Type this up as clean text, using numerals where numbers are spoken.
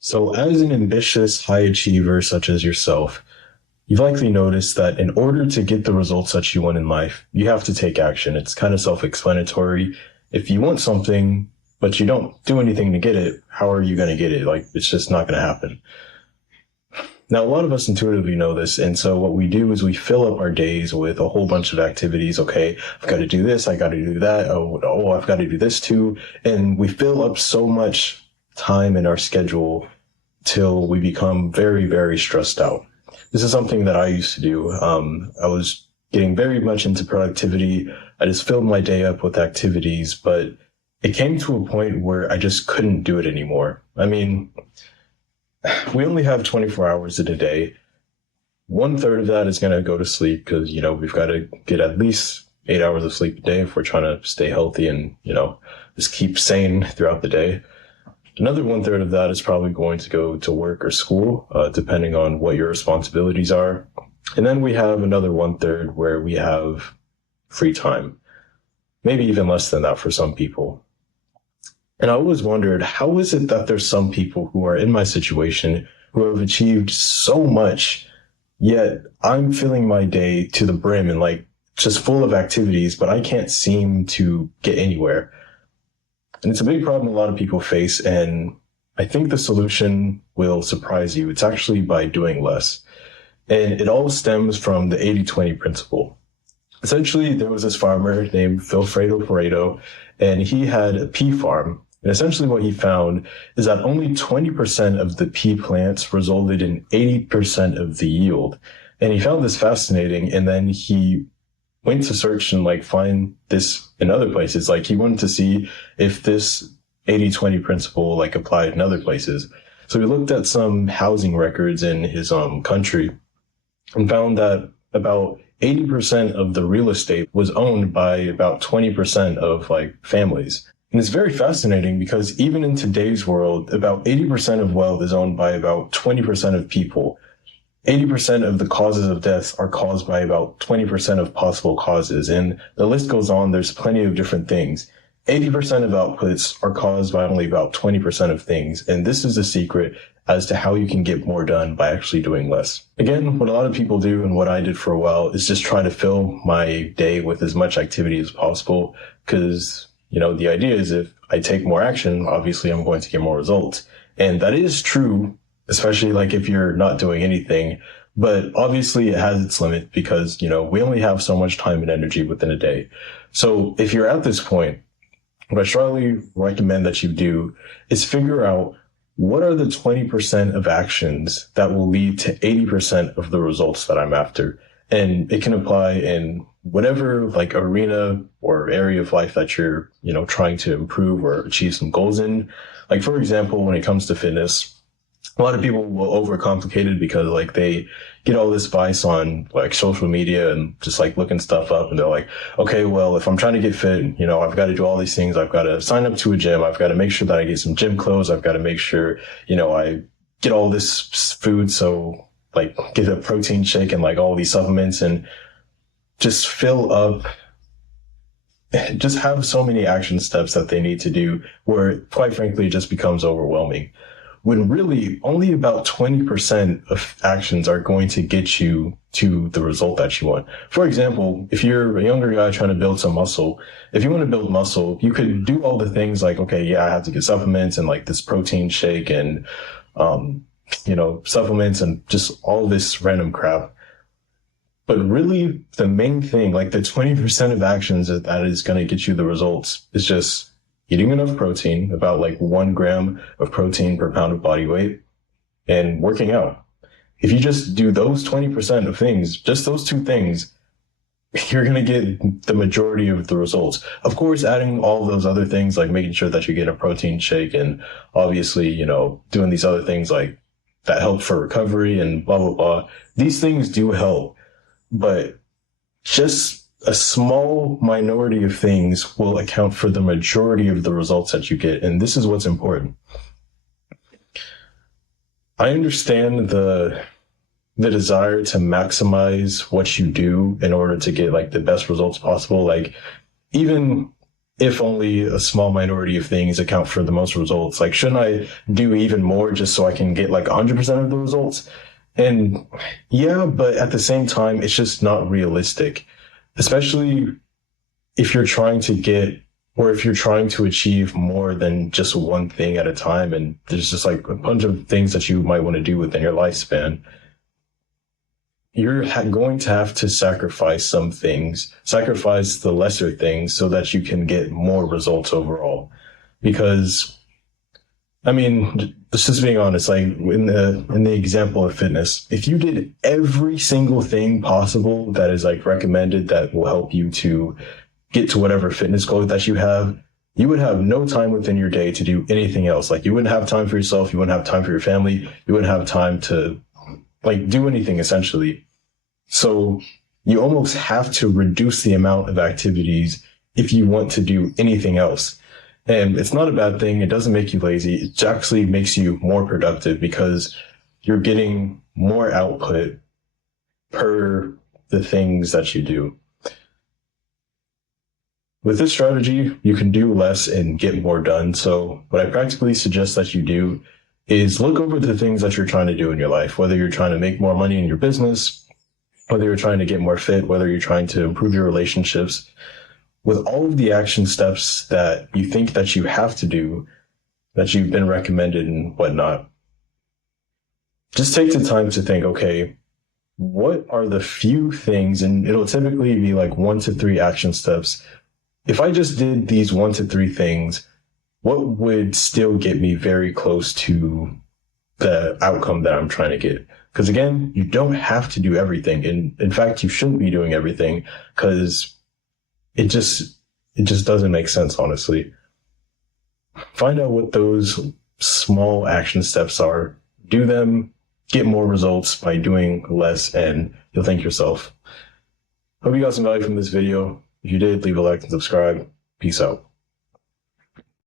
So, as an ambitious high achiever such as yourself, you've likely noticed that in order to get the results that you want in life, you have to take action. It's kind of self explanatory. If you want something, but you don't do anything to get it, how are you going to get it? Like, it's just not going to happen. Now, a lot of us intuitively know this. And so what we do is we fill up our days with a whole bunch of activities. Okay, I've got to do this. I got to do that. Oh, I've got to do this too. And we fill up so much time in our schedule till we become very, very stressed out. This is something that I used to do. I was getting very much into productivity. I just filled my day up with activities, but it came to a point where I just couldn't do it anymore. I mean, we only have 24 hours in a day. One third of that is going to go to sleep because, we've got to get at least 8 hours of sleep a day if we're trying to stay healthy and, just keep sane throughout the day. Another one third of that is probably going to go to work or school, depending on what your responsibilities are. And then we have another one third where we have free time, maybe even less than that for some people. And I always wondered, how is it that there's some people who are in my situation who have achieved so much, yet I'm filling my day to the brim and like just full of activities, but I can't seem to get anywhere. And it's a big problem a lot of people face. And I think the solution will surprise you. It's actually by doing less. And it all stems from the 80-20 principle. Essentially, there was this farmer named Wilfredo Pareto, and he had a pea farm. And essentially what he found is that only 20% of the pea plants resulted in 80% of the yield. And he found this fascinating. And then he went to search and like find this in other places. Like he wanted to see if this 80-20 principle like applied in other places. So he looked at some housing records in his country and found that about 80% of the real estate was owned by about 20% of like families. And it's very fascinating because even in today's world, about 80% of wealth is owned by about 20% of people. 80% of the causes of death are caused by about 20% of possible causes. And the list goes on. There's plenty of different things. 80% of outputs are caused by only about 20% of things. And this is a secret as to how you can get more done by actually doing less. Again, what a lot of people do and what I did for a while is just try to fill my day with as much activity as possible. Because, the idea is if I take more action, obviously I'm going to get more results. And that is true, especially like if you're not doing anything. But obviously it has its limit because, we only have so much time and energy within a day. So if you're at this point, what I strongly recommend that you do is figure out what are the 20% of actions that will lead to 80% of the results that I'm after. And it can apply in whatever like arena or area of life that you're, trying to improve or achieve some goals in. Like, for example, when it comes to fitness, a lot of people will overcomplicate it because like they get all this advice on like social media and just like looking stuff up and they're like, okay, well, if I'm trying to get fit, I've got to do all these things. I've got to sign up to a gym. I've got to make sure that I get some gym clothes. I've got to make sure, I get all this food. So like get a protein shake and like all these supplements and just fill up, just have so many action steps that they need to do where quite frankly, it just becomes overwhelming. When really only about 20% of actions are going to get you to the result that you want. For example, if you're a younger guy trying to build some muscle, if you want to build muscle, you could do all the things like, okay, yeah, I have to get supplements and like this protein shake and, supplements and just all this random crap. But really the main thing, like the 20% of actions that is going to get you the results is just eating enough protein, about like 1 gram of protein per pound of body weight, and working out. If you just do those 20% of things, just those two things, you're going to get the majority of the results. Of course, adding all those other things, like making sure that you get a protein shake and obviously, doing these other things like that help for recovery and blah, blah, blah. These things do help, but just a small minority of things will account for the majority of the results that you get. And this is what's important. I understand the desire to maximize what you do in order to get like the best results possible. Like even if only a small minority of things account for the most results? Like, shouldn't I do even more just so I can get like 100% of the results? And yeah, but at the same time, it's just not realistic, especially if you're trying to get, or if you're trying to achieve more than just one thing at a time. And there's just like a bunch of things that you might want to do within your lifespan. You're going to have to sacrifice some things, sacrifice the lesser things so that you can get more results overall. Because, I mean, just being honest, like in the example of fitness, if you did every single thing possible that is like recommended that will help you to get to whatever fitness goal that you would have no time within your day to do anything else. Like you wouldn't have time for yourself, you wouldn't have time for your family, you wouldn't have time to like do anything essentially. So you almost have to reduce the amount of activities if you want to do anything else. And it's not a bad thing. It doesn't make you lazy. It actually makes you more productive because you're getting more output per the things that you do. With this strategy, you can do less and get more done. So what I practically suggest that you do is look over the things that you're trying to do in your life, whether you're trying to make more money in your business, whether you're trying to get more fit, whether you're trying to improve your relationships. With all of the action steps that you think that you have to do, that you've been recommended and whatnot, just take the time to think, okay, what are the few things, and it'll typically be like 1 to 3 action steps. If I just did these 1 to 3 things, what would still get me very close to the outcome that I'm trying to get? Because again, you don't have to do everything. And in fact, you shouldn't be doing everything because it just doesn't make sense, honestly. Find out what those small action steps are. Do them, get more results by doing less, and you'll thank yourself. Hope you got some value from this video. If you did, leave a like and subscribe. Peace out.